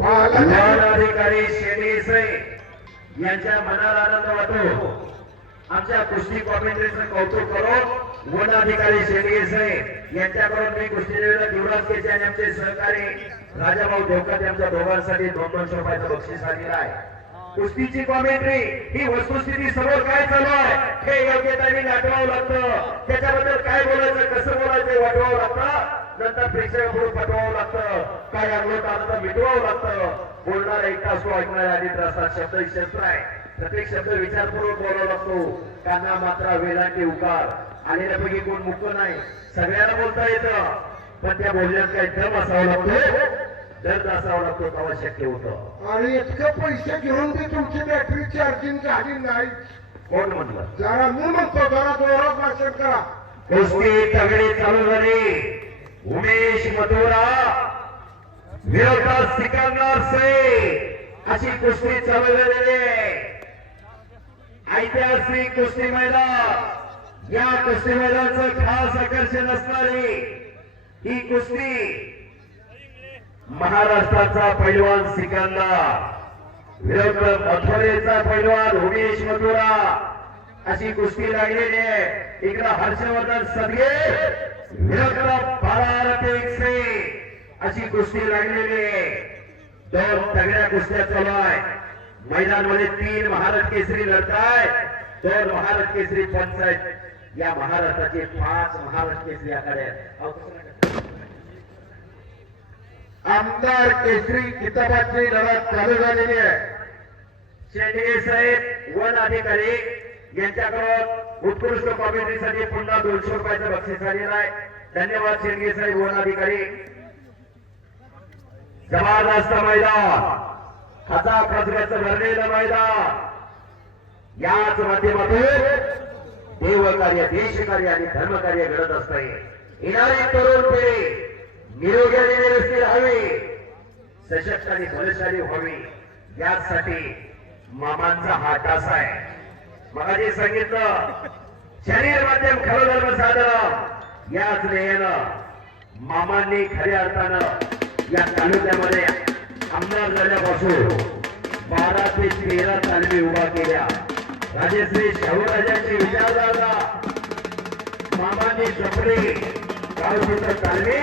One अधिकारी शेणीसे यांच्या मनाला आनंद वाटो आमच्या कुस्ती कॉमेंट्रीचं कौतुक करून वन अधिकारी शेणीसे यांच्याकडून मी कुस्ती युवराज केचे आणि आमचे सहकारी राजाभाऊ ढोकत यांच्या दोघांसाठी दोन दोनशे रुपयाचं बक्षीस आलेलं आहे. कुस्तीची कॉमेंट्री ही वस्तुस्थिती समोर काय चालू आहे? हे योग्य टायमिंग आठवावं लागतं. त्याच्याबद्दल काय बोलायचं कसं बोलायचं वाटवावं लागतं? नंतर प्रेक्षकापुढे पटवावं लागतं. काय अंगलोट आलं तर मिटवावं लागतं. बोलणारा एकटा असतो ऐकणारा आधी असतात शब्द ही शस्त्र आहे. प्रत्येक शब्द विचारपूर्वक बोलावा लागतो. काना मात्रा वेलांटी उकार. आलेल्यापैकी कोण मुक्त नाही. सगळ्यांना बोलता येतं. पण त्या बोलण्यात काही दम असावा लागतो. दर्द असावा लागतो तेव्हा शक्य होतं. आणि इतकं पैसे घेऊन बी तुमची बॅटरी चार्जिंग झाली नाही. कोण म्हणलं? जरा मी म्हणतो जरा जोरात भाषण करा. कुस्ती तगडी चालू झाली. उमेश मधुरा विरोधात सिकंदर से अशी कुस्ती चालवलेली ऐतिहासिक कुस्ती मैदान. या कुस्ती मैदानचं खास आकर्षण असणारी ही कुस्ती महाराष्ट्राचा पैलवान सिकंदर विरुद्ध मथुरेचा पैलवान उमेश मधुरा. अशी कुस्ती लागलेली आहे. इकडं हर्षवर्धन सदगे विरुद्ध बारारपेक से अशी कुस्ती लागलेली आहे. दोन तगड्या कुस्त्या चालू आहे मैदानमध्ये तीन महाराष्ट्र केसरी लढताय. दोन महाराष्ट्र केसरी पंचायत. या महाराष्ट्राचे पाच महाराष्ट्र केसरी आकडे आमदार केसरी किताबाची लढत चालू झालेली आहे. शेंडगे साहेब वन अधिकारी यांच्याकडून उत्कृष्ट कॉमेंट्रीसाठी पुन्हा दोनशे रुपयाचं बक्षीस झालेलं आहे. धन्यवाद शेंडगे साहेब वनाधिकारी जबरदस्त मैदान. खचा खचऱ्याचं भरलेलं मैदान. याच माध्यमातून देव कार्य देश कार्य आणि धर्म कार्य घडत असते येणारी तरुण पिढी निरोगी व्यवस्थित राहावी. सशक्त आणि बलशाली व्हावी. यासाठी मामांचा हा टास आहे. मगाशी सांगितलं शरीर माध्यम खरं धर्म साधन याच ध्येयानं मामांनी खऱ्या अर्थानं या तालुक्यामध्ये आमदार झाल्यापासून बारा ते तेरा तालमी उभा केल्या. राजेश्री शाहूराजांची विचारधारा. मामांनी जपली. गावसुद्धा तालमी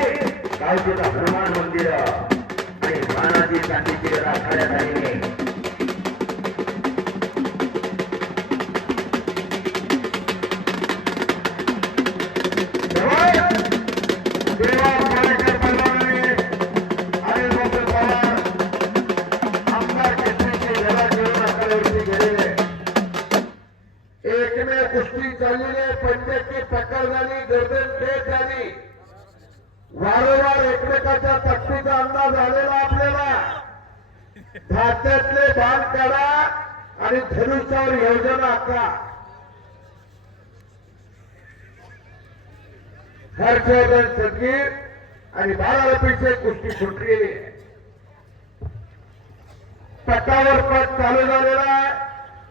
गावसुद्धा हनुमान मंदिर. आणि मानाची चांदीची राखाड्या आलेली चाललेली आहे टक्कर झाली गर्दन भेट झाली. वारंवार एकमेकाच्या तक्तीचा अंदाज आलेला आपल्याला. धात्यातले बाण काढा आणि धनुष्यावर योजना आखा. हर्षवर्धन सदगीर आणि बारा कुस्ती सुटलेली आहे पटावर पट चालू झालेला आहे.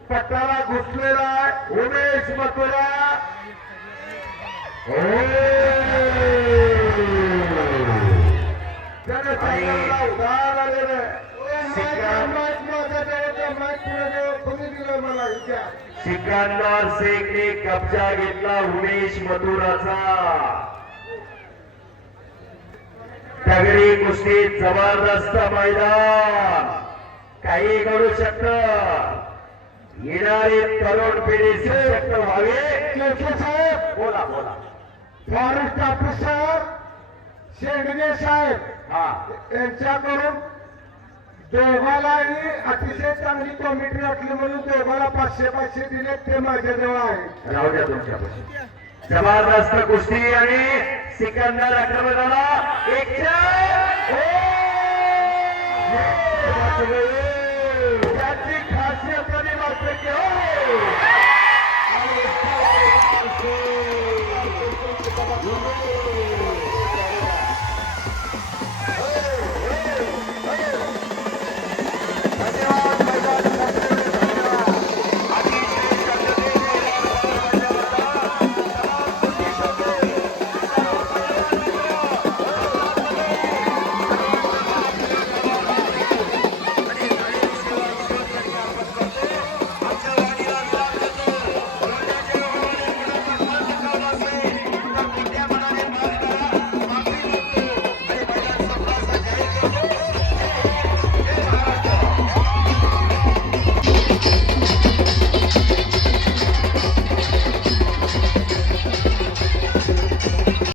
पटाला घुसलेला आहे. उमेश मथुरा. हो. जनसाधारणाला उधार आलेलं सिकंदर शेखने कब्जा घेतला उमेश मथुराचा. दगडी कुस्तीत जबरदस्त मैदान. काही करू शकत. येणारी तरुण पिढी सशक्त व्हावे. साहेब. बोला बोला. फॉरेस्ट ऑफिसर शेंडगे साहेब. हा. यांच्याकडून दोघालाही अतिशय चांगली कॉमेंट्री वाटली म्हणून दोघाला पाचशे पाचशे दिले. ते माझ्याजवळ आहे. राहू द्या तुमच्यापाशी जबरदस्त कुस्ती आणि सिकंदर आक्रमणाला एक चार. हो! campeão!